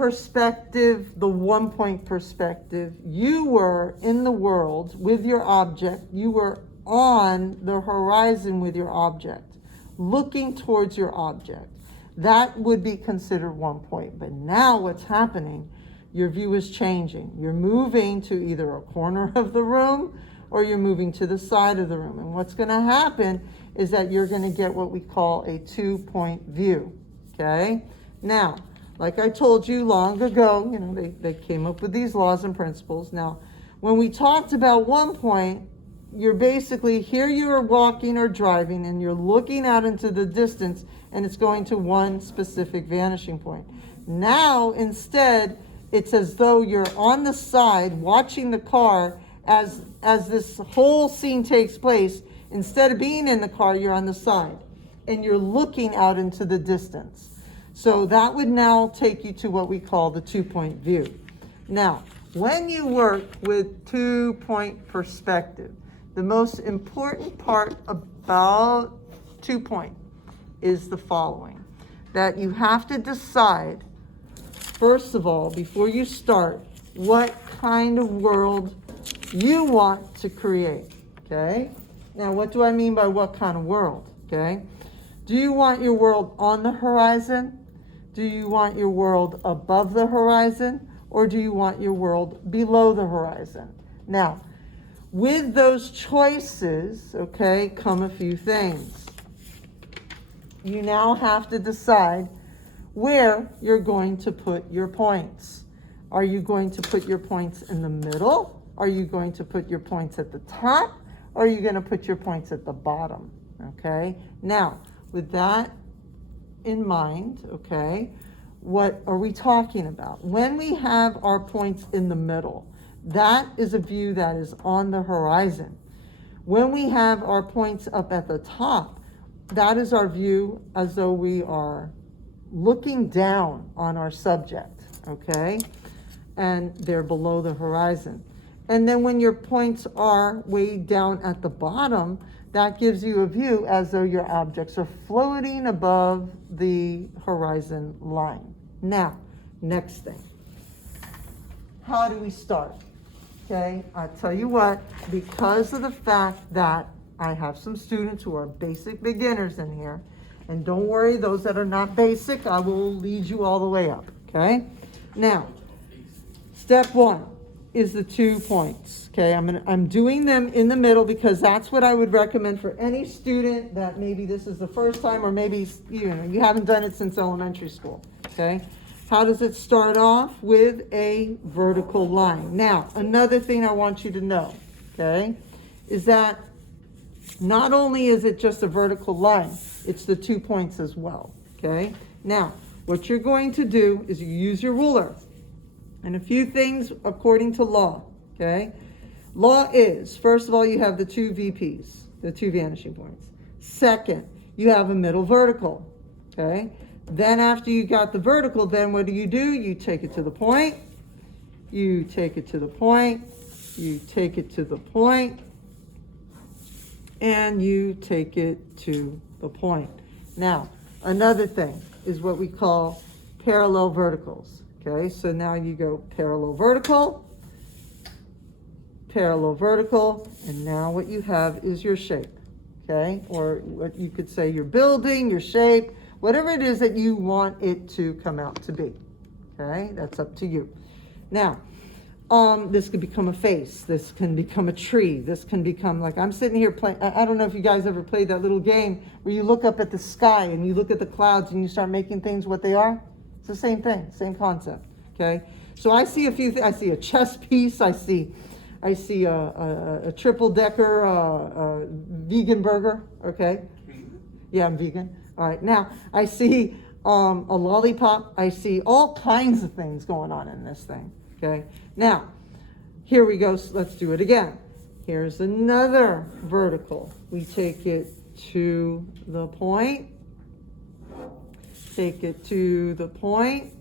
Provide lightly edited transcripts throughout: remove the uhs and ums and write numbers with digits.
perspective, the 1 point perspective, you were in the world with your object, you were on the horizon with your object, looking towards your object. That would be considered 1 point. But now what's happening, your view is changing. You're moving to either a corner of the room or you're moving to the side of the room. And what's going to happen is that you're going to get what we call a 2 point view. Okay? Now, like I told you long ago, they came up with these laws and principles. Now, when we talked about 1 point, you're basically, here you are walking or driving and you're looking out into the distance and it's going to one specific vanishing point. Now, instead, it's as though you're on the side watching the car as this whole scene takes place. Instead of being in the car, you're on the side and you're looking out into the distance. So that would now take you to what we call the 2 point view. Now, when you work with 2 point perspective, the most important part about 2 point is the following, that you have to decide, first of all, before you start, what kind of world you want to create, okay? Now, what do I mean by what kind of world, okay? Do you want your world on the horizon? Do you want your world above the horizon? Or do you want your world below the horizon? Now, with those choices, okay, come a few things. You now have to decide where you're going to put your points. Are you going to put your points in the middle? Are you going to put your points at the top? Or are you going to put your points at the bottom? Okay? Now, with that in mind, okay, what are we talking about? When we have our points in the middle, that is a view that is on the horizon. When we have our points up at the top, that is our view as though we are looking down on our subject, okay? And they're below the horizon. And then when your points are way down at the bottom, that gives you a view as though your objects are floating above the horizon line. Now, next thing. How do we start? Okay, I'll tell you what, because of the fact that I have some students who are basic beginners in here, and don't worry, those that are not basic, I will lead you all the way up, okay? Now, step 1 is the 2 points, okay? I'm doing them in the middle because that's what I would recommend for any student that maybe this is the first time or maybe you haven't done it since elementary school, okay? How does it start off? With a vertical line. Now, another thing I want you to know, okay, is that not only is it just a vertical line, it's the 2 points as well, okay? Now, what you're going to do is you use your ruler. And a few things according to law, okay? Law is, first of all, you have the 2 VPs, the 2 vanishing points. Second, you have a middle vertical, okay? Then after you got the vertical, then what do? You take it to the point, you take it to the point, you take it to the point, and you take it to the point. Now, another thing is what we call parallel verticals, okay? So now you go parallel vertical, and now what you have is your shape, okay? Or what you could say your building, your shape, whatever it is that you want it to come out to be, okay? That's up to you. Now, this could become a face. This can become a tree. This can become, like I'm sitting here playing, I don't know if you guys ever played that little game where you look up at the sky and you look at the clouds and you start making things what they are. It's the same thing, same concept, okay? So I see a few things. I see a chess piece. I see a triple-decker vegan burger, okay? Yeah, I'm vegan. All right, now I see a lollipop. I see all kinds of things going on in this thing, okay? Now, here we go. So let's do it again. Here's another vertical. We take it to the point. Take it to the point.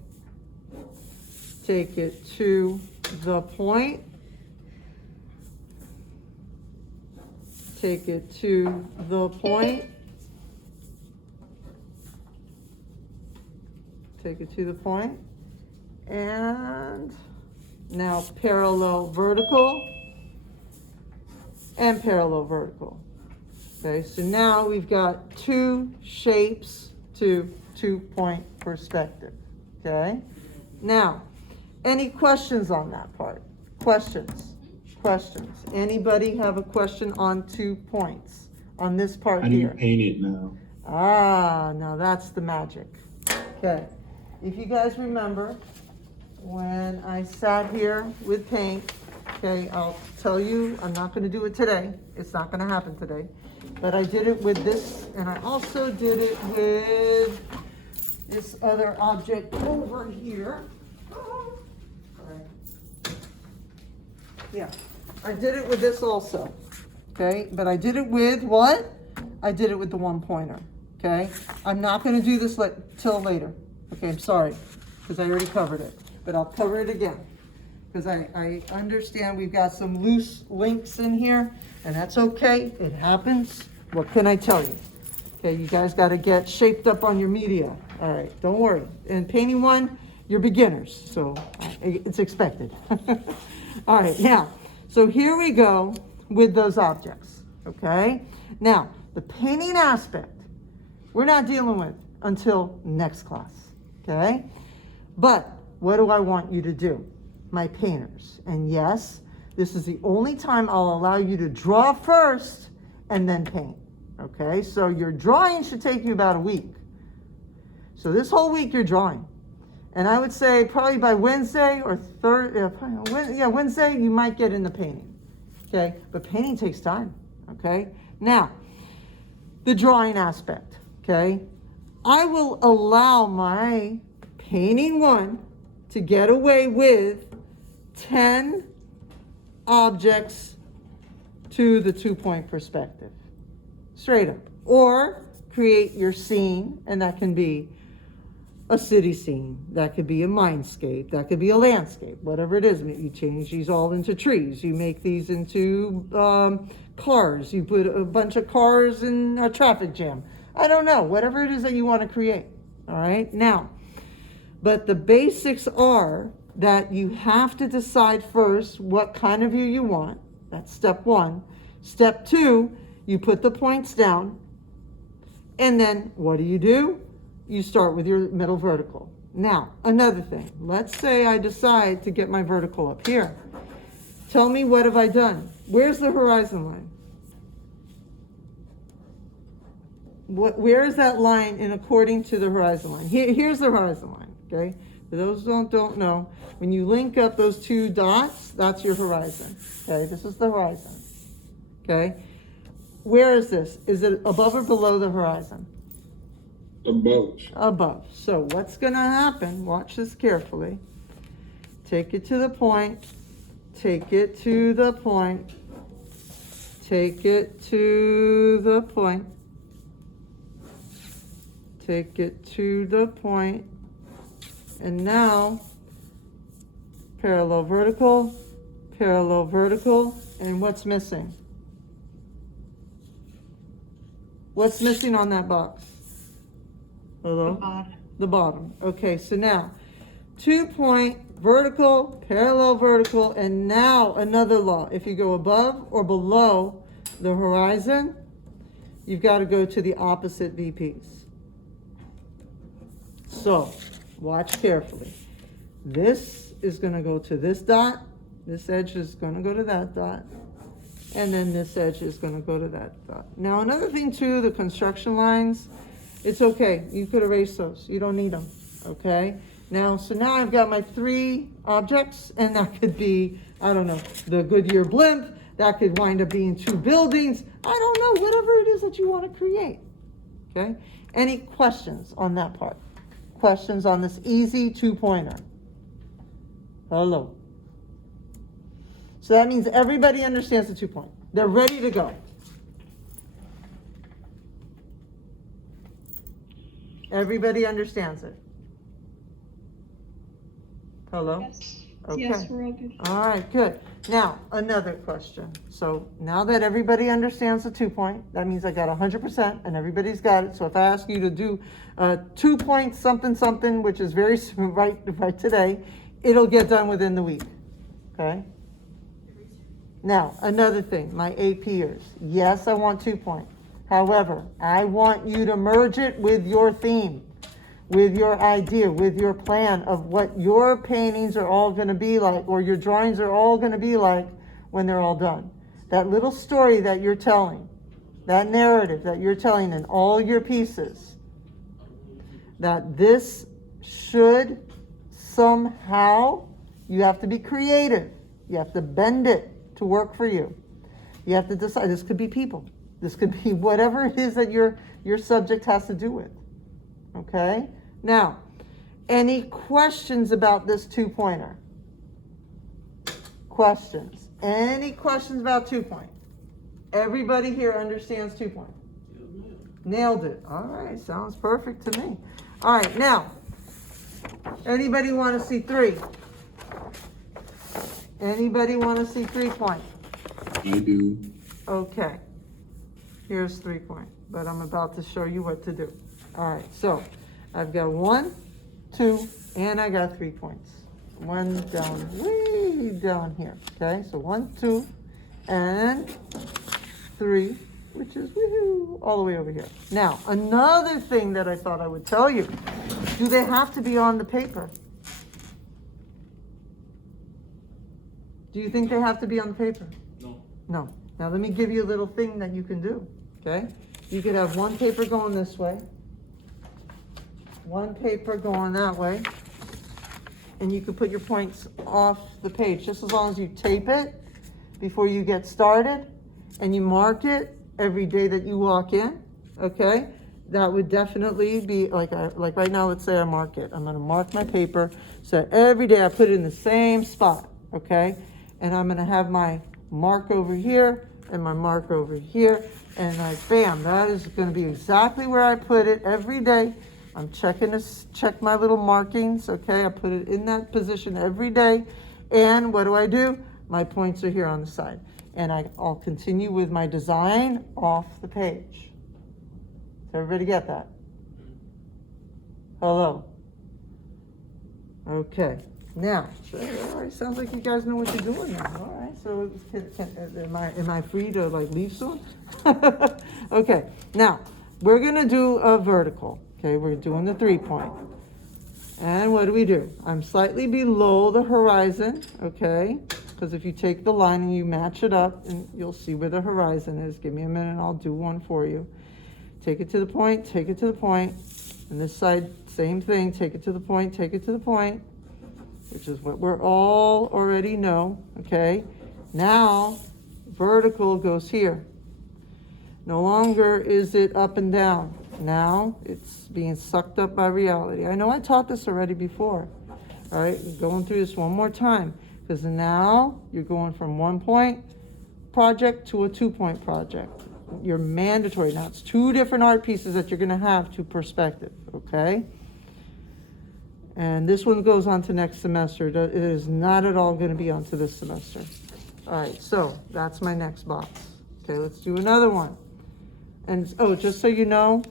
Take it to the point. Take it to the point. Take it to the point, And now parallel vertical and parallel vertical. Okay, so now we've got two shapes to 2-point perspective. Okay, now any questions on that part? Questions? Anybody have a question on 2 points on this part How do you here? paint it now? Ah, now that's the magic. Okay, if you guys remember when I sat here with paint, okay, I'll tell you, I'm not going to do it today. It's not going to happen today. But I did it with this, and I also did it with this other object over here. Yeah, I did it with this also, okay? But I did it with what? I did it with the 1-pointer, okay? I'm not going to do this till later. Okay, I'm sorry, because I already covered it. But I'll cover it again, because I understand we've got some loose links in here, and that's okay. It happens. What can I tell you? Okay, you guys got to get shaped up on your media. All right, don't worry. And painting one, you're beginners, so it's expected. All right, now, so here we go with those objects, okay? Now, the painting aspect, we're not dealing with until next class, okay? But what do I want you to do, my painters? And yes, this is the only time I'll allow you to draw first and then paint, okay? So your drawing should take you about a week. So this whole week you're drawing. And I would say probably by Wednesday or Wednesday, you might get into painting, okay? But painting takes time, okay? Now, the drawing aspect, okay? I will allow my painting one to get away with 10 objects to the 2-point perspective, straight up. Or create your scene, and that can be a city scene, that could be a mindscape, that could be a landscape, whatever it is. You change these all into trees, you make these into cars, you put a bunch of cars in a traffic jam. I don't know, whatever it is that you want to create, all right? Now, but the basics are that you have to decide first what kind of view you want. That's step 1. Step 2, you put the points down, and then what do? You start with your middle vertical. Now, another thing, let's say I decide to get my vertical up here. Tell me, what have I done? Where's the horizon line? Where is that line in according to the horizon line? Here's the horizon line, okay? For those who don't know, when you link up those 2 dots, that's your horizon, okay? This is the horizon, okay? Where is this? Is it above or below the horizon? Above. So what's going to happen? Watch this carefully. Take it to the point. Take it to the point. Take it to the point. Take it to the point. And now, parallel vertical, and what's missing? What's missing on that box? Hello? The bottom. Okay, so now 2-point vertical, parallel vertical, and now another law. If you go above or below the horizon, you've got to go to the opposite VPs. So, watch carefully. This is going to go to this dot, this edge is going to go to that dot, and then this edge is going to go to that dot. Now, another thing too, the construction lines, it's okay. You could erase those. You don't need them, okay? Now, so now I've got my 3 objects, and that could be, I don't know, the Goodyear blimp. That could wind up being 2 buildings. I don't know, whatever it is that you want to create, okay? Any questions on that part? Questions on this easy 2-pointer? Hello. So that means everybody understands the 2-point. They're ready to go. Everybody understands it? Hello? Yes. Okay. Yes, we're all good. All right, good. Now, another question. So now that everybody understands the 2-point, that means I got 100% and everybody's got it. So if I ask you to do 2-point something something, which is very right today, it'll get done within the week. Okay? Now, another thing, my APers. Yes, I want 2-point. However, I want you to merge it with your theme, with your idea, with your plan of what your paintings are all going to be like, or your drawings are all going to be like when they're all done. That little story that you're telling, that narrative that you're telling in all your pieces, that this should somehow, you have to be creative. You have to bend it to work for you. You have to decide, this could be people. This could be whatever it is that your subject has to do with. Okay? Now, any questions about this 2-pointer? Questions? Any questions about 2-point? Everybody here understands 2-point? Nailed it. All right, sounds perfect to me. All right, now, anybody want to see 3? Anybody want to see 3-point? I do. Okay. Here's 3-point, but I'm about to show you what to do. All right, so I've got 1, 2, and I got 3 points. 1 down, way down here. Okay, so 1, 2, and 3, which is woohoo, all the way over here. Now, another thing that I thought I would tell you, do they have to be on the paper? Do you think they have to be on the paper? No. No. Now let me give you a little thing that you can do, okay? You could have one paper going this way, one paper going that way, and you could put your points off the page, just as long as you tape it before you get started, and you mark it every day that you walk in, okay? That would definitely be, like right now, let's say I mark it. I'm gonna mark my paper, so every day I put it in the same spot, okay? And I'm gonna have my mark over here and my mark over here, and like bam, that is gonna be exactly where I put it every day. I'm checking this, check my little markings, okay? I put it in that position every day, and what do? My points are here on the side, and I'll continue with my design off the page. Does everybody get that? Hello? Okay. Now, all right, sounds like you guys know what you're doing now. All right, so am I free to like leave soon? Okay, now we're gonna do a vertical. Okay, we're doing the 3-point. And what do? I'm slightly below the horizon, okay? Because if you take the line and you match it up, and you'll see where the horizon is. Give me a minute, I'll do one for you. Take it to the point, take it to the point. And this side, same thing, take it to the point, take it to the point, which is what we're all already know, okay? Now, vertical goes here. No longer is it up and down. Now, it's being sucked up by reality. I know I taught this already before, all right? We're going through this one more time, because now you're going from 1-point project to a 2-point project. You're mandatory. Now, it's 2 different art pieces that you're gonna have to perspective, okay? And this one goes on to next semester. It is not at all going to be on to this semester. All right, so that's my next box. Okay, let's do another one. And, oh, just so you know,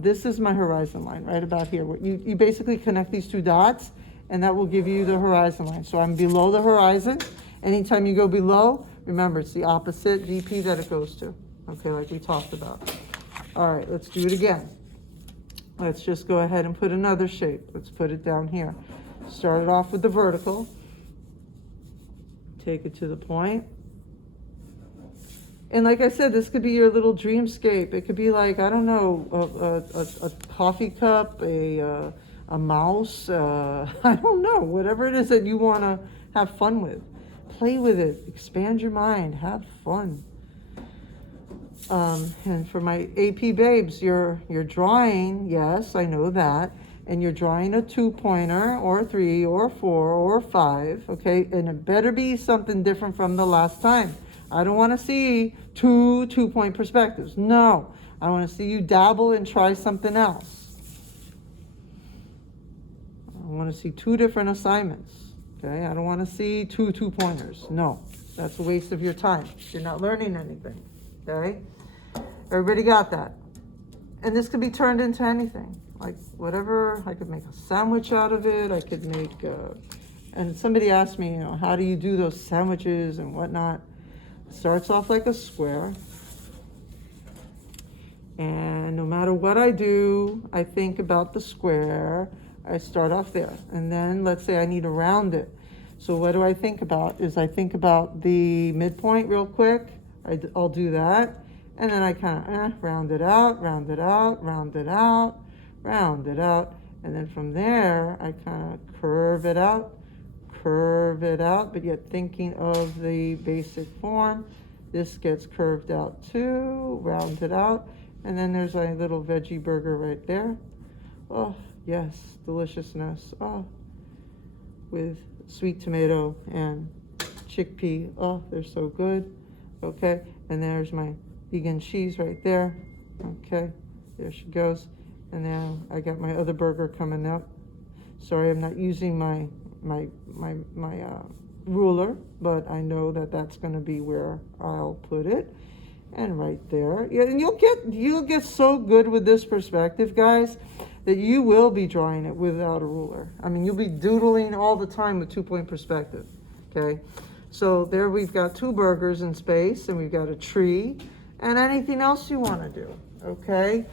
this is my horizon line, right about here. You basically connect these 2 dots, and that will give you the horizon line. So I'm below the horizon. Anytime you go below, remember, it's the opposite VP that it goes to. Okay, like we talked about. All right, let's do it again. Let's just go ahead and put another shape. Let's put it down here. Start it off with the vertical. Take it to the point. And like I said, this could be your little dreamscape. It could be like, I don't know, a coffee cup, a mouse, I don't know, whatever it is that you want to have fun with. Play with it, expand your mind, have fun. And for my AP babes, you're drawing, yes, I know that, and you're drawing a 2-pointer, or 3, or 4, or 5, okay? And it better be something different from the last time. I don't want to see 2 2-point perspectives. No, I want to see you dabble and try something else. I want to see 2 different assignments, Okay, I don't want to see two 2-pointers. No, that's a waste of your time. You're not learning anything. Okay, everybody got that? And this could be turned into anything, like whatever. I could make a sandwich out of it. I could make, and somebody asked me, how do you do those sandwiches and whatnot? It starts off like a square. And no matter what I do, I think about the square. I start off there. And then let's say I need to round it. So what do I think about? I think about the midpoint real quick. I'll do that. And then I kind of round it out, round it out, round it out, round it out. And then from there, I kind of curve it out, but yet thinking of the basic form. This gets curved out too, round it out. And then there's a little veggie burger right there. Oh, yes, deliciousness. Oh, with sweet tomato and chickpea. Oh, they're so good. Okay, and there's my vegan cheese right there. Okay, there she goes. And now I got my other burger coming up. Sorry, I'm not using my ruler, but I know that that's going to be where I'll put it. And right there, yeah, and you'll get so good with this perspective, guys, that you will be drawing it without a ruler. I mean, you'll be doodling all the time with 2-point perspective. Okay, so there we've got 2 burgers in space, and we've got a tree, and anything else you want to do. Okay,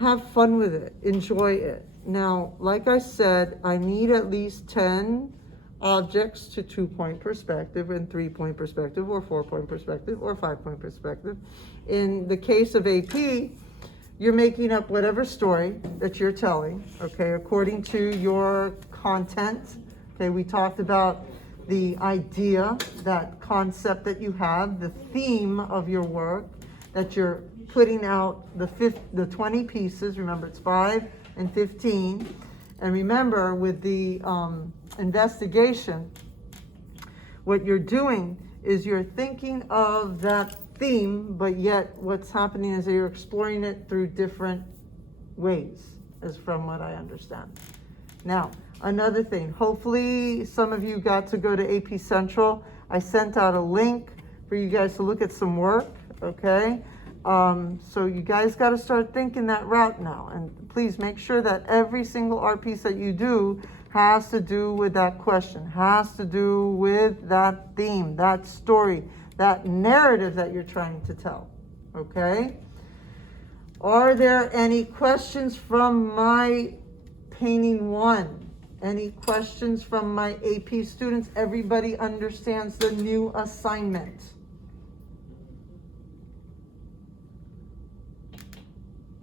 have fun with it, enjoy it. Now, like I said, I need at least 10 objects to 2-point perspective and 3-point perspective or 4-point perspective or 5-point perspective. In the case of AP, you're making up whatever story that you're telling, okay, according to your content. Okay, we talked about the idea, that concept that you have, the theme of your work, that you're putting out the 20 pieces. Remember, it's 5 and 15. And remember, with the investigation, what you're doing is you're thinking of that theme, but yet what's happening is that you're exploring it through different ways, as from what I understand. Now, another thing, hopefully some of you got to go to AP Central. I sent out a link for you guys to look at some work, okay? So you guys got to start thinking that route now. And please make sure that every single art piece that you do has to do with that question, has to do with that theme, that story, that narrative that you're trying to tell, okay? Are there any questions from my painting 1? Any questions from my AP students? Everybody understands the new assignment.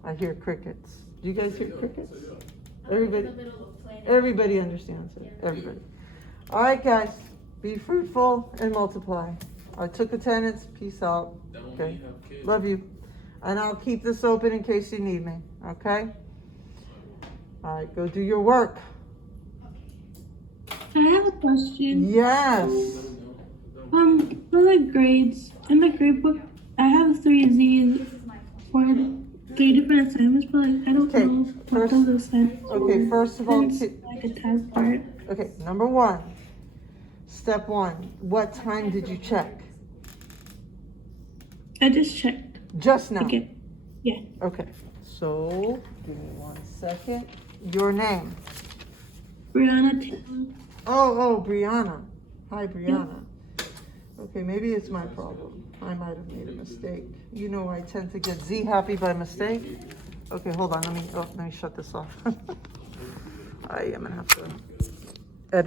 I hear crickets. Do you guys hear crickets? Everybody understands it. Everybody. All right, guys. Be fruitful and multiply. I took attendance. Peace out. Okay. Love you. And I'll keep this open in case you need me. Okay? All right. Go do your work. I have a question. Yes. For the grades, in the grade book, I have 3 Z's for 3 different assignments, but I don't know what those assignments are. Okay, first of all, It's like a test part. okay, number 1, step 1, what time did you check? I just checked. Just now? Okay. Yeah. Okay, so give me 1 second. Your name? Brianna Taylor. Oh, Brianna. Hi, Brianna. Okay, maybe it's my problem. I might have made a mistake. You know, I tend to get Z happy by mistake. Okay, hold on. Let me shut this off. I am gonna have to